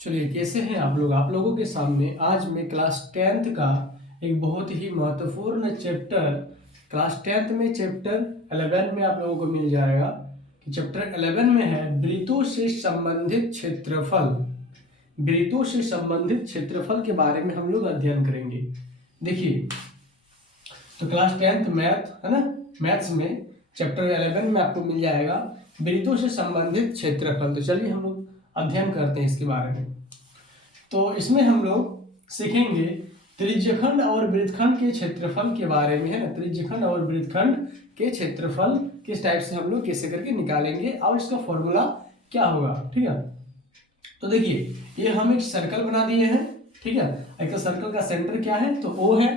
चलिए, कैसे हैं आप लोग। आप लोगों के सामने आज मैं क्लास 10th का एक बहुत ही महत्वपूर्ण चैप्टर, क्लास 10th में चैप्टर 11 में आप लोगों को मिल जाएगा कि चैप्टर 11 में है वृत्तों से संबंधित क्षेत्रफल। वृत्तों से संबंधित क्षेत्रफल के बारे में हम लोग अध्ययन करेंगे। देखिए, तो क्लास 10th मैथ है ना, मैथ्स में चैप्टर 11 में आपको मिल जाएगा वृत्तों से संबंधित क्षेत्रफल। तो चलिए हम लोग अध्ययन करते हैं इसके बारे में। तो इसमें हम लोग सीखेंगे त्रिज्यखंड और वृत्तखंड के क्षेत्रफल के बारे में, है ना। त्रिज्यखंड और वृत्तखंड के क्षेत्रफल किस टाइप से हम लोग कैसे करके निकालेंगे और इसका फॉर्मूला क्या होगा, ठीक है। तो देखिए, ये हम एक सर्कल बना दिए हैं, ठीक है। एक तो सर्कल का सेंटर क्या है, तो O है,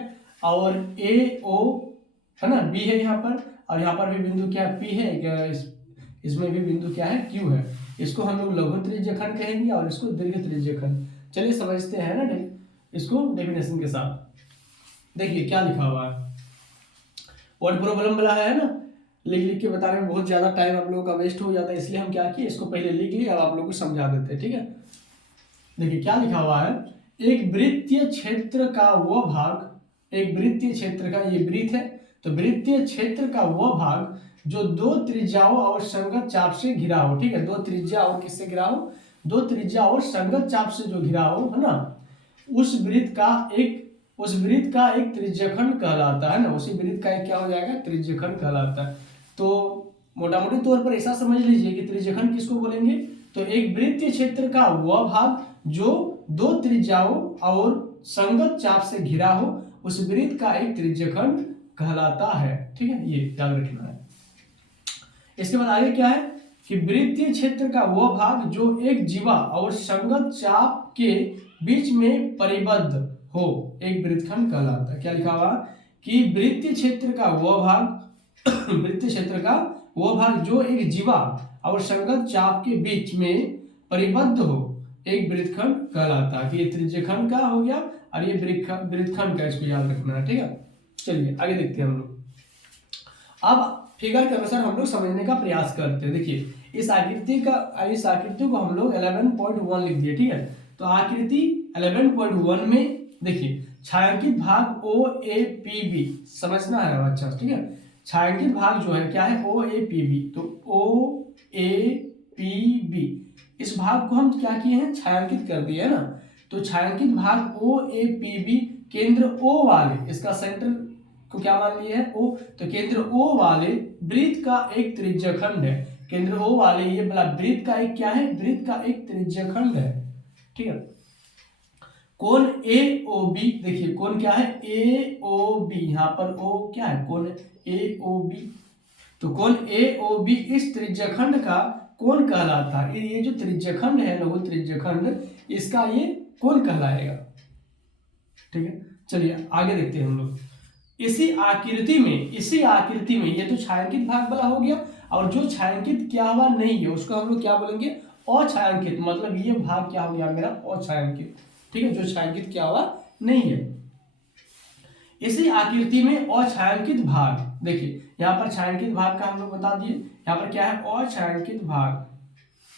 और AO है ना, B है यहाँ पर, और यहाँ पर भी बिंदु क्या है, P है। इसमें भी बिंदु क्या है, Q है। इसको हम लोग लघु त्रिज्यखंड कहेंगे और इसको दीर्घ त्रिज्यखंड। चलिए समझते हैं ना इसको डेफिनेशन के साथ। देखिए क्या लिखा हुआ है, वर्ड प्रॉब्लम वाला है ना, लिख लिख के बताने में बहुत ज्यादा टाइम आप लोगों का वेस्ट हो जाता है, इसलिए हम क्या किए, इसको पहले लिख लिए, अब आप लोगों को समझा देते हैं, ठीक है। देखिए क्या लिखा हुआ है, एक वृत्तीय क्षेत्र का वह भाग, एक वृत्तीय क्षेत्र का, ये वृत्त है, तो वृत्तीय क्षेत्र का वह भाग जो दो त्रिज्याओं और संगत चाप से घिरा हो, ठीक है। दो त्रिज्या और किससे घिरा हो, दो त्रिज्या और संगत चाप से जो घिरा हो, है ना, उस वृत्त का एक त्रिज्यखंड कहलाता है ना, उसी वृत्त का एक क्या हो जाएगा, त्रिज्यखंड कहलाता है। तो मोटा मोटी तौर पर ऐसा समझ लीजिए कि त्रिज्यखंड किसको बोलेंगे, तो एक वृत्तीय क्षेत्र का वह भाग जो दो त्रिज्याओं और संगत चाप से घिरा हो, उस वृत्त का एक त्रिज्यखंड कहलाता है, ठीक है। ये याद रखना है। इसके बाद आगे क्या है कि वृत्तीय क्षेत्र का वह भाग जो एक जीवा और संगत चाप के बीच में परिबद्ध हो, एक वृत्तखंड कहलाता है। क्या लिखा हुआ कि वृत्तीय क्षेत्र का वह भाग वृत्तीय क्षेत्र का वह भाग जो एक जीवा और संगत चाप के बीच में परिबद्ध हो, एक वृत्तखंड कहलाता है। कि ये त्रिज्यखंड का हो गया और ये वृत्तखंड का, इसको याद रखना है, ठीक है। चलिए आगे देखते हैं हम लोग। अब फिगर के अनुसार हम लोग समझने का प्रयास करते हैं। देखिए इस आकृति को हम लोग 11.1 लिख दिए, ठीक है। तो आकृति 11.1 में देखिए छायांकित भाग OAPB समझना है अच्छा, ठीक है। छायांकित भाग जो है क्या है, OAPB, तो OAPB इस भाग को हम क्या किए हैं, छायांकित कर दिए है ना। तो छायांकित भाग OAPB केंद्र O वाले, इसका सेंटर को क्या मान लिया है, O, तो केंद्र O वाले वृत्त का एक त्रिज्यखंड है। केंद्र O वाले ये वाला वृत्त का एक क्या है, वृत्त का एक त्रिज्यखंड है, ठीक है। कोण AOB, देखिए कोण क्या है, AOB, यहाँ पर O क्या है, कोण AOB, तो कोण AOB इस त्रिज्यखंड का कोण कहलाता है। ये जो त्रिज्यखंड है, लघु त्रिज्यखंड, इसका ये कोण कहलाएगा, ठीक है। चलिए आगे देखते हैं हम लोग। इसी आकृति में ये तो छायांकित भाग वाला हो गया, और जो छायांकित किया हुआ नहीं है उसको हम लोग क्या बोलेंगे, अछायांकित, मतलब ये भाग क्या हो गया मेरा, अछायांकित, ठीक है, जो छायांकित किया हुआ नहीं है। इसी आकृति में अछायांकित भाग, देखिए यहाँ पर छायांकित भाग का हम लोग बता दिए, यहाँ पर क्या है, अछायांकित भाग,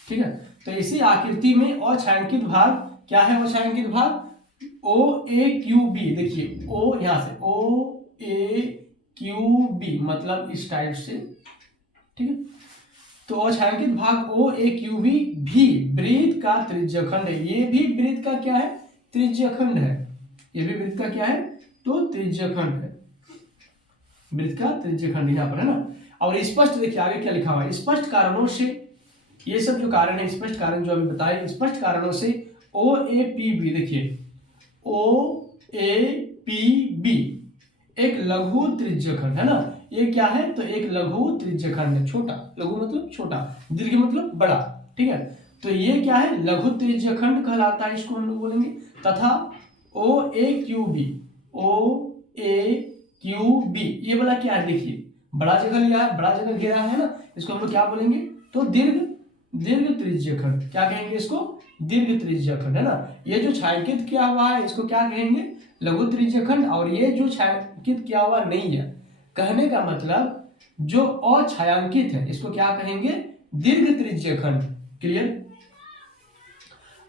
ठीक है। तो इसी आकृति में अछायांकित भाग क्या है, अछायांकित भाग OAQB, देखिए O यहाँ से OAQB मतलब इस टाइप से, ठीक है। तो अछायांकित भाग OAQB भी वृत्त का त्रिज्यखंड है। ये भी वृत्त का क्या है, त्रिज्यखंड है। ये भी वृत्त का क्या है, तो त्रिज्यखंड है, वृत्त का त्रिज्यखंड यहाँ पर है ना। और स्पष्ट देखिए आगे क्या लिखा हुआ है, स्पष्ट कारणों से, ये सब जो कारण है, स्पष्ट कारण जो अभी बताए, स्पष्ट कारणों से OAPB, देखिए OAPB एक लघु त्रिज्यखंड है ना। ये क्या है, तो एक लघु त्रिज्यखंड है, छोटा, लघु मतलब छोटा, दीर्घ मतलब बड़ा, ठीक है। तो ये क्या है, लघु त्रिज्यखंड कहलाता है, इसको हम लोग बोलेंगे। तथा OAQB ये वाला क्या है, देखिए बड़ा जगह लिया है, बड़ा जगह घेरा है ना, इसको हम लोग क्या बोलेंगे, तो दीर्घ त्रिज्यखंड, क्या कहेंगे इसको, दीर्घ त्रिज्यखंड, है ना। ये जो छायांकित किया हुआ है इसको क्या कहेंगे, लघु त्रिज्यखंड, और ये जो छायांकित किया हुआ नहीं है, कहने का मतलब जो अछायांकित है इसको क्या कहेंगे, दीर्घ त्रिज्यखंड। क्लियर।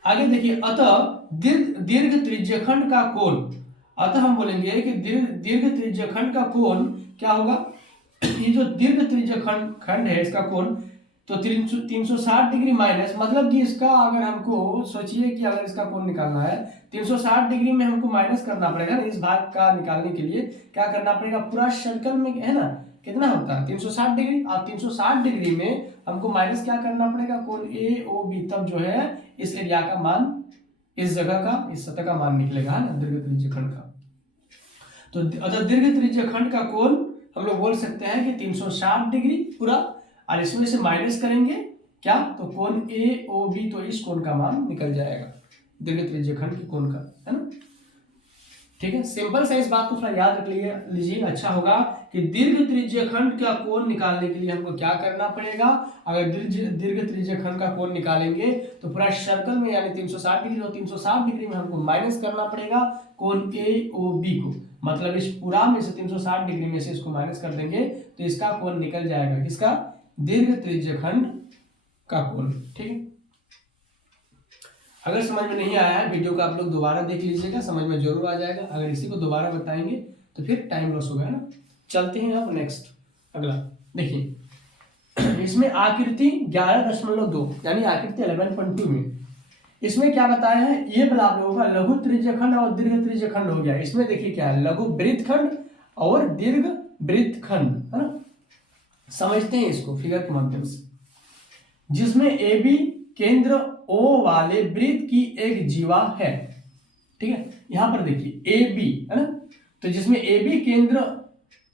आगे देखिए, अतः दीर्घ त्रिज्यखंड का कोण, अतः हम बोलेंगे कि दीर्घ त्रिज्यखंड का कोण क्या होगा, ये जो दीर्घ त्रिज्यखंड खंड है इसका कोण तो 360 डिग्री माइनस, मतलब कि इसका अगर हमको सोचिए कि अगर इसका कोण निकालना है 360 डिग्री में हमको माइनस करना पड़ेगा ना, इस भाग का निकालने के लिए क्या करना पड़ेगा, पूरा सर्कल में है ना कितना होता है 360 डिग्री, और 360 डिग्री में हमको माइनस क्या करना पड़ेगा, कोण ए ओ बी, तब जो है इस एरिया का मान, इस जगह का, इस सतह का मान निकलेगा, है ना, दीर्घ त्रिज्यखंड का। तो अतः दीर्घ त्रिज्यखंड का कोण हम लोग बोल सकते हैं कि 360 डिग्री पूरा, और इसमें से माइनस करेंगे क्या, तो कोण ए ओ बी, तो इस कोण का मान निकल जाएगा दीर्घ त्रिज्यखंड के कोण का, है ना। ठीक है, सिंपल सा इस बात को थोड़ा याद रख लीजिए, अच्छा होगा कि दीर्घ त्रिज्यखंड का कोण निकालने के लिए हमको क्या करना पड़ेगा, अगर दीर्घ त्रिज्यखंड का कोण निकालेंगे तो पूरा सर्कल में यानी 360 डिग्री, और 360 डिग्री में हमको माइनस करना पड़ेगा कोण ए ओ बी को, मतलब इस पूरा में से 360 डिग्री में से इसको माइनस कर देंगे तो इसका कोण निकल जाएगा, किसका, दीर्घ त्रिज्यखंड का कोण। ठीक है, अगर समझ में नहीं आया है वीडियो को आप लोग दोबारा देख लीजिएगा, समझ में जरूर आ जाएगा, अगर इसी को दोबारा बताएंगे तो फिर टाइम लॉस होगा, है ना। चलते हैं अब नेक्स्ट, अगला देखिए, इसमें आकृति 11.2 यानी आकृति 11.2 में इसमें क्या बताया है, ये वाला आप लोगों का लघु त्रिज्यखंड और दीर्घ त्रिज्यखंड हो गया। इसमें देखिए क्या है, लघु वृत्तखंड और दीर्घ वृत्तखंड, है ना। समझते हैं इसको फिगर के माध्यम से, जिसमें ए बी केंद्र ओ वाले वृत्त की एक जीवा है। ठीक है, यहां पर देखिए ए बी, है ना, तो जिसमें ए बी केंद्र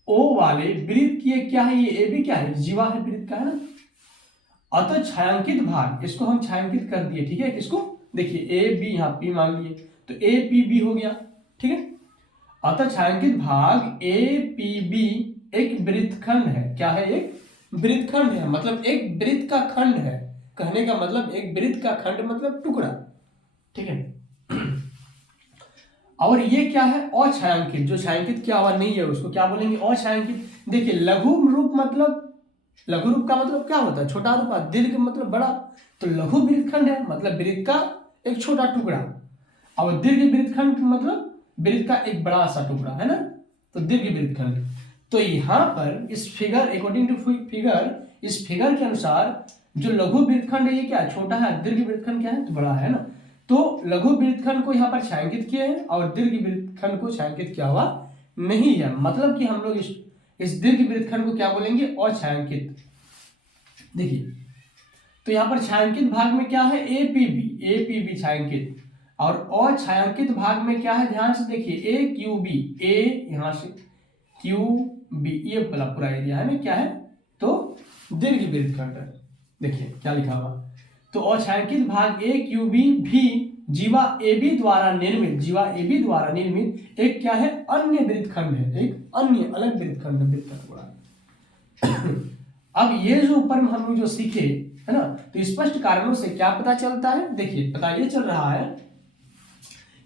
ओ वाले वृत्त की एक क्या है, ये ए बी क्या है, जीवा है वृत्त का, है ना। अतः छायांकित भाग, इसको हम छायांकित कर दिए, ठीक है, किसको, देखिए ए बी, यहाँ पी मान लिए तो ए पी बी हो गया। ठीक है, अतः छायांकित भाग ए पी बी एक वृत्तखंड है, क्या है, एक वृत्तखंड है, मतलब एक वृत्त का खंड है, कहने का मतलब एक वृत्त का खंड मतलब टुकड़ा। ठीक है, और ये क्या है, अछायांकित, जो छायांकित किया हुआ नहीं है उसको क्या बोलेंगे, अछायांकित। देखिए लघु रूप मतलब, लघु रूप का मतलब क्या होता है, छोटा रूप, दीर्घ मतलब बड़ा, तो लघु वृत्तखंड है मतलब वृत्त का एक छोटा टुकड़ा, और दीर्घ वृत्तखंड मतलब वृत्त का एक बड़ा सा टुकड़ा, है ना, तो दीर्घ वृत्तखंड। तो यहाँ पर इस फिगर, अकॉर्डिंग टू फिगर, इस फिगर के अनुसार जो लघु वृत्तखंड है ये क्या है, छोटा है, दीर्घ वृत्तखंड क्या है, तो बड़ा है ना। तो लघु वृत्तखंड को यहाँ पर छायांकित किए हैं और दीर्घ वृत्तखंड को छायांकित किया हुआ नहीं है, मतलब कि हम लोग इस दीर्घ वृत्तखंड को क्या बोलेंगे, अछायांकित। देखिए तो यहाँ पर छायांकित भाग में क्या है, ए पी बी छायांकित, और अछायांकित भाग में क्या है, ध्यान से देखिए ए क्यू बी, ए यहाँ से क्यू बी, ये पूरा एरिया है ना, क्या है, तो दीर्घ वृत्तखंड है। देखिए क्या लिखा हुआ, तो अछायांकित भाग ए क्यू बी भी जीवा ए बी द्वारा निर्मित, जीवा ए बी द्वारा निर्मित एक क्या है, अन्य वृत्तखंड है, एक अन्य अलग वृत्तखंड है, वृत्त का टुकड़ा। अब ये जो ऊपर में हम लोग जो सीखे, है ना, तो स्पष्ट कारणों से क्या पता चलता है, देखिए पता ये चल रहा है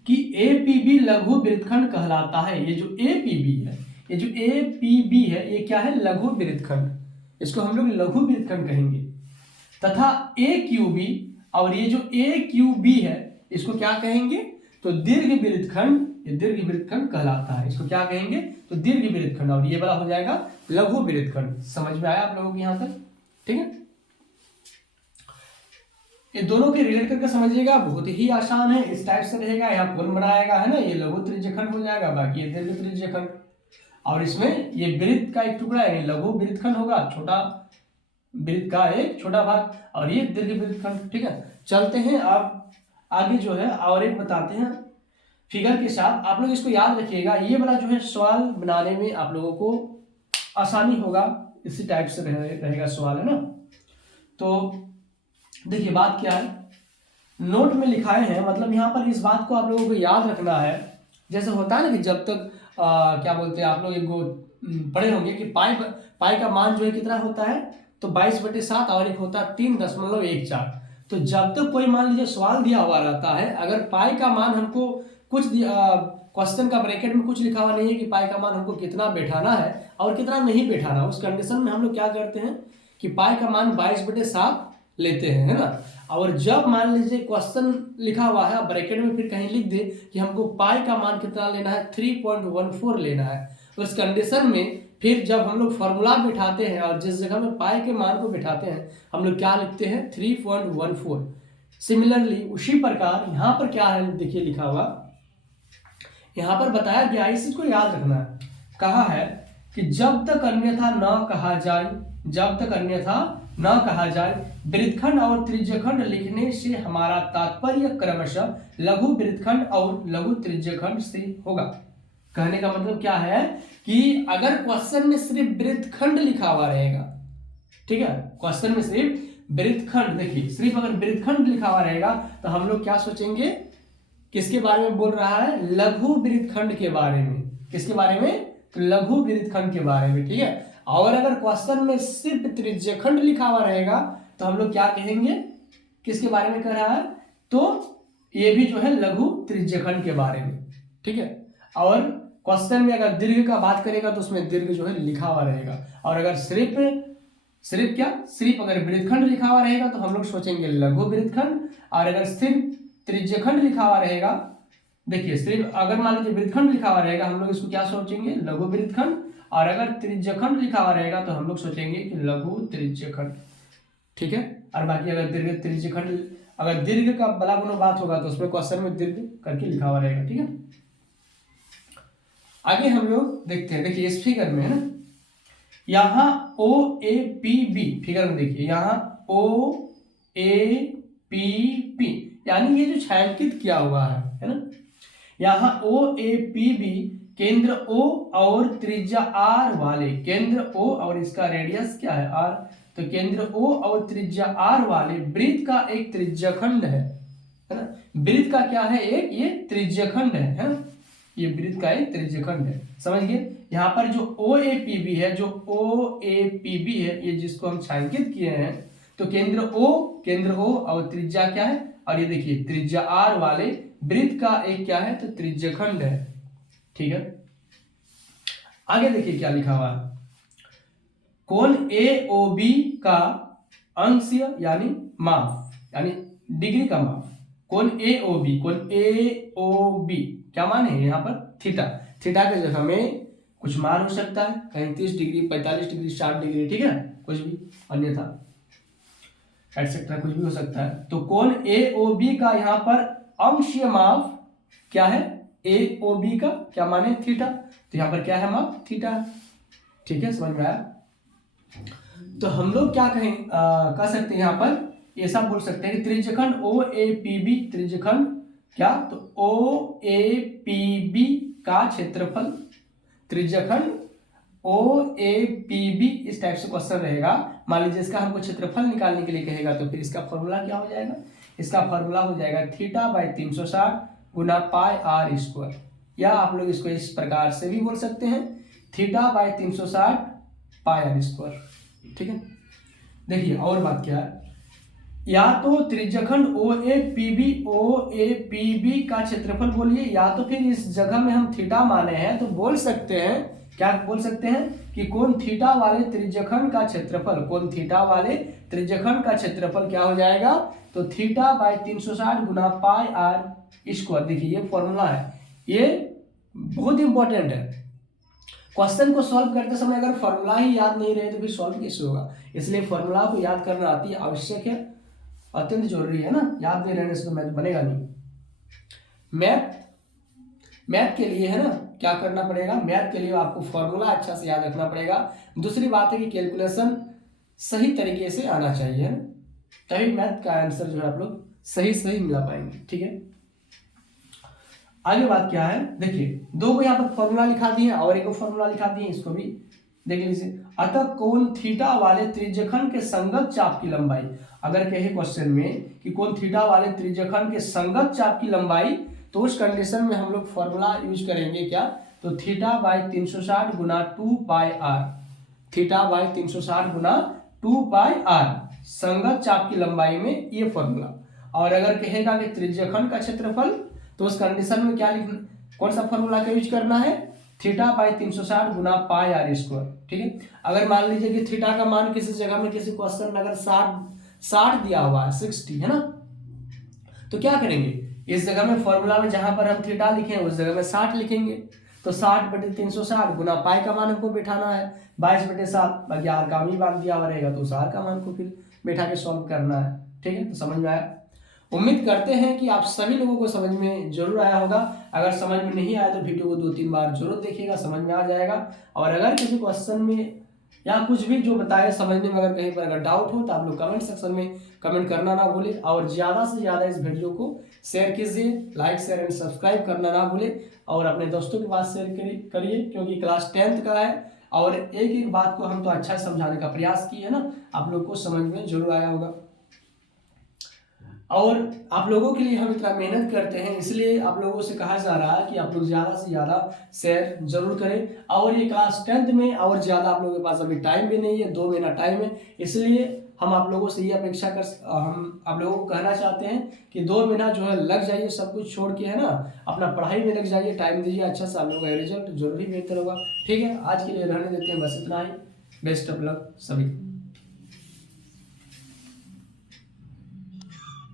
कि ए पी बी लघु वृत्तखंड कहलाता है। ये जो ए पी बी है, ये जो ए पी बी है, ये क्या है, लघु वृत्तखंड, इसको हम लोग लघु वृत्तखंड कहेंगे। तथा ए क्यू बी, और ये जो ए क्यू बी है इसको क्या कहेंगे, तो दीर्घ वृत्तखंड, ये दीर्घ वृत्तखंड कहलाता है, इसको क्या कहेंगे, तो दीर्घ वृत्तखंड, और ये वाला हो जाएगा लघु वृत्तखंड। समझ में आया आप लोगों को यहां तक, ठीक है। ये दोनों के रिलेट करके समझिएगा, बहुत ही आसान है, इस टाइप से रहेगा, यहाँ कोण बनाएगा, है ना, ये लघु त्रिज्यखंड हो जाएगा, बाकी ये दीर्घ त्रिज्यखंड, और इसमें ये वृत्त का एक टुकड़ा है, लघु वृत्तखंड होगा, छोटा वृत्त का एक छोटा भाग, और ये दीर्घ वृत्तखंड। ठीक है, चलते हैं अब आगे जो है और एक बताते हैं फिगर के साथ, आप लोग इसको याद रखिएगा, ये वाला जो है सवाल बनाने में आप लोगों को आसानी होगा, इसी टाइप से रहेगा सवाल, है ना। तो देखिए बात क्या है, नोट में लिखाए हैं, मतलब यहाँ पर इस बात को आप लोगों को याद रखना है, जैसे होता है ना कि जब तक क्या बोलते हैं आप लोग, एक पढ़े होंगे कि पाई का मान जो है कितना होता है, तो 22/7, और एक होता है 3.14। तो जब तक कोई मान लीजिए सवाल दिया हुआ रहता है, अगर पाई का मान हमको कुछ क्वेश्चन का ब्रैकेट में कुछ लिखा हुआ नहीं है कि पाई का मान हमको कितना बैठाना है और कितना नहीं बैठाना, उस कंडीशन में हम लोग क्या करते हैं कि पाई का मान 22/7 लेते हैं, है ना। और जब मान लीजिए क्वेश्चन लिखा हुआ है ब्रैकेट में फिर कहीं लिख दे कि हमको पाई का मान कितना लेना है, 3.14 लेना है, उस कंडीशन में फिर जब हम लोग फॉर्मूला बिठाते हैं और जिस जगह में पाई के मान को बिठाते हैं हम लोग क्या लिखते हैं, 3.14। सिमिलरली उसी प्रकार यहाँ पर क्या है देखिए लिखा हुआ, यहाँ पर बताया गया है, इस चीज को याद रखना है। कहा है कि जब तक अन्यथा न कहा जाए, जब तक अन्यथा न कहा जाए, वृत्तखंड और त्रिज्यखंड लिखने से हमारा तात्पर्य क्रमशः लघु वृत्तखंड और लघु त्रिज्यखंड से होगा। कहने का मतलब क्या है कि अगर क्वेश्चन में सिर्फ वृत्तखंड लिखा हुआ रहेगा, ठीक है, क्वेश्चन में सिर्फ वृत्तखंड, देखिए सिर्फ अगर वृत्तखंड लिखा हुआ रहेगा तो हम लोग क्या सोचेंगे, किसके बारे में बोल रहा है, लघु वृत्तखंड के बारे में। किसके बारे में, लघु वृत्तखंड के बारे में, ठीक है। और अगर क्वेश्चन में सिर्फ त्रिज्यखंड लिखा हुआ रहेगा तो हम लोग क्या कहेंगे, किसके बारे में कह रहा है, तो ये भी जो है लघु त्रिज्यखंड के बारे में, ठीक है। और क्वेश्चन में अगर दीर्घ का बात करेगा तो उसमें दीर्घ जो है लिखा हुआ रहेगा, और अगर सिर्फ क्या, सिर्फ अगर वृत्तखंड लिखा हुआ रहेगा तो हम लोग सोचेंगे लघु वृत्तखंड, और अगर सिर्फ त्रिज्यखंड लिखा हुआ रहेगा, देखिए सिर्फ अगर मान लीजिए वृत्तखंड लिखा हुआ रहेगा हम लोग इसको क्या सोचेंगे, लघु वृत्तखंड, और अगर त्रिज्यखंड लिखा हुआ रहेगा तो हम लोग सोचेंगे कि लघु त्रिज्यखंड, ठीक है। और बाकी अगर दीर्घ त्रिज्यखंड, अगर दीर्घ का बला गुना बात होगा तो उसमें क्वेश्चन में दीर्घ करके लिखा हुआ रहेगा, ठीक है। आगे हम लोग देखते हैं, देखिए इस फिगर में है ना, यहाँ ओ ए पी बी, फिगर में देखिए यहाँ ओ ए पी बी, यानी ये जो छायांकित किया हुआ है ना, यहाँ ओ ए पी बी केंद्र O और त्रिज्या R वाले, केंद्र O और इसका रेडियस क्या है R, तो केंद्र O और त्रिज्या R वाले वृत्त का एक त्रिज्यखंड है ना। वृत्त का क्या है, एक ये त्रिज्यखंड है ना, ये वृत्त का एक त्रिज्यखंड है, समझ गए। यहाँ पर जो OAPB है, जो OAPB है, ये जिसको हम छायांकित किए हैं, तो केंद्र O और त्रिज्या क्या है, और ये देखिए त्रिज्या R वाले वृत्त का एक क्या है, तो त्रिज्यखंड है, ठीक है। आगे देखिए क्या लिखा हुआ है, कोण AOB का अंशीय यानी माप, यानी डिग्री का माप, कोण AOB क्या माने है यहाँ पर, थीटा, थीटा के जगह में कुछ मान हो सकता है, कहीं 30 डिग्री, 45 डिग्री, 60 डिग्री, ठीक है, कुछ भी, अन्यथा एटसेट्रा कुछ भी हो सकता है। तो कोण AOB का यहाँ पर अंशीय माप क्या है, AOB का क्या माने, थीटा, तो यहाँ पर क्या है, माप थीटा, ठीक है, समझ में आया। तो हम लोग क्या कह सकते हैं, यहाँ पर ऐसा बोल सकते हैं कि त्रिज्यखंड OAPB, त्रिज्यखंड क्या, तो OAPB का क्षेत्रफल, त्रिज्यखंड OAPB, इस टाइप से क्वेश्चन रहेगा। मान लीजिए इसका हमको क्षेत्रफल निकालने के लिए कहेगा तो फिर इसका फॉर्मूला क्या हो जाएगा, इसका फॉर्मूला हो जाएगा θ/360 गुना πr², या आप लोग इसको इस प्रकार से भी बोल सकते हैं θ/360 πr², ठीक है। देखिए और बात क्या है, या तो त्रिज्यखंड OAPB का क्षेत्रफल बोलिए, या तो फिर इस जगह में हम थीटा माने हैं तो बोल सकते हैं, क्या बोल सकते हैं कि कोण थीटा वाले त्रिज्यखंड का क्षेत्रफल, कोण थीटा वाले त्रिज्यखंड का क्षेत्रफल क्या हो जाएगा, तो θ/360 गुना πr²। देखिए ये फॉर्मूला है, ये बहुत इंपॉर्टेंट है। क्वेश्चन को सॉल्व करते समय अगर फॉर्मूला ही याद नहीं रहे तो फिर सॉल्व कैसे होगा, इसलिए फॉर्मूला को याद करना अति आवश्यक है, अत्यंत जरूरी है ना, याद नहीं रहने से तो मैथ बनेगा नहीं। मैथ के लिए है ना क्या करना पड़ेगा, मैथ के लिए आपको फॉर्मूला अच्छा से याद रखना पड़ेगा। दूसरी बात है कि कैलकुलेशन सही तरीके से आना चाहिए, है ना, तभी मैथ का आंसर जो है आप लोग सही मिला पाएंगे, ठीक है। आगे बात क्या है, देखिए दो को यहाँ पर फॉर्मूला लिखा दिए और एक फॉर्मूला लिखा दिए, इसको भी देख लीजिए। अतः कोण थीटा वाले त्रिज्यखंड के संगत चाप की लंबाई, अगर कहे क्वेश्चन में कि कोण थीटा वाले त्रिज्यखंड के संगत चाप की लंबाई, तो उस कंडीशन में हम लोग फॉर्मूला यूज करेंगे क्या, तो θ/360 गुना 2πr, θ/360 गुना 2πr, संगत चाप की लंबाई में ये फॉर्मूला। और अगर कहेगा कि त्रिज्यखंड का क्षेत्रफल, तो उस कंडीशन में क्या लिखना, कौन सा फॉर्मूला का यूज करना है, θ/360 गुना πr², ठीक है। अगर मान लीजिए कि थीटा का मान किसी जगह में किसी क्वेश्चन में अगर 60 दिया हुआ है 60 है ना। तो क्या करेंगे, इस जगह में फॉर्मूला में जहां पर हम थीटा लिखे हैं उस जगह में 60 लिखेंगे। तो 60/360 गुना पाई का मान हमको बैठाना है 22/7, बाकी आर का भी मान दिया हुआ रहेगा तो उस आर का मान को फिर बैठा के सॉल्व करना है। ठीक है, तो समझ में आया। उम्मीद करते हैं कि आप सभी लोगों को समझ में जरूर आया होगा। अगर समझ में नहीं आया तो वीडियो को 2-3 बार जरूर देखिएगा, समझ में आ जाएगा। और अगर किसी क्वेश्चन में या कुछ भी जो बताए समझने में अगर कहीं पर अगर डाउट हो तो आप लोग कमेंट सेक्शन में कमेंट करना ना भूलें। और ज़्यादा से ज़्यादा इस वीडियो को शेयर कीजिए, लाइक शेयर एंड सब्सक्राइब करना ना भूलें। और अपने दोस्तों के पास शेयर करिए, क्योंकि क्लास 10th का है और एक एक बात को हम तो अच्छा समझाने का प्रयास किए है ना, आप लोग को समझ में जरूर आया होगा। और आप लोगों के लिए हम इतना मेहनत करते हैं, इसलिए आप लोगों से कहा जा रहा है कि आप लोग ज़्यादा से ज़्यादा शेयर जरूर करें। और ये क्लास 10th में और ज़्यादा आप लोगों के पास अभी टाइम भी नहीं है, 2 महीना टाइम है, इसलिए हम आप लोगों से ये अपेक्षा हम आप लोगों को कहना चाहते हैं कि 2 महीना जो है लग जाइए, सब कुछ छोड़ के है ना, अपना पढ़ाई में लग जाइए, टाइम दीजिए अच्छा सा, आप लोगों का रिजल्ट जरूर ही बेहतर होगा। ठीक है, आज के लिए रहने देते हैं, बस इतना ही। बेस्ट ऑफ लक सभी।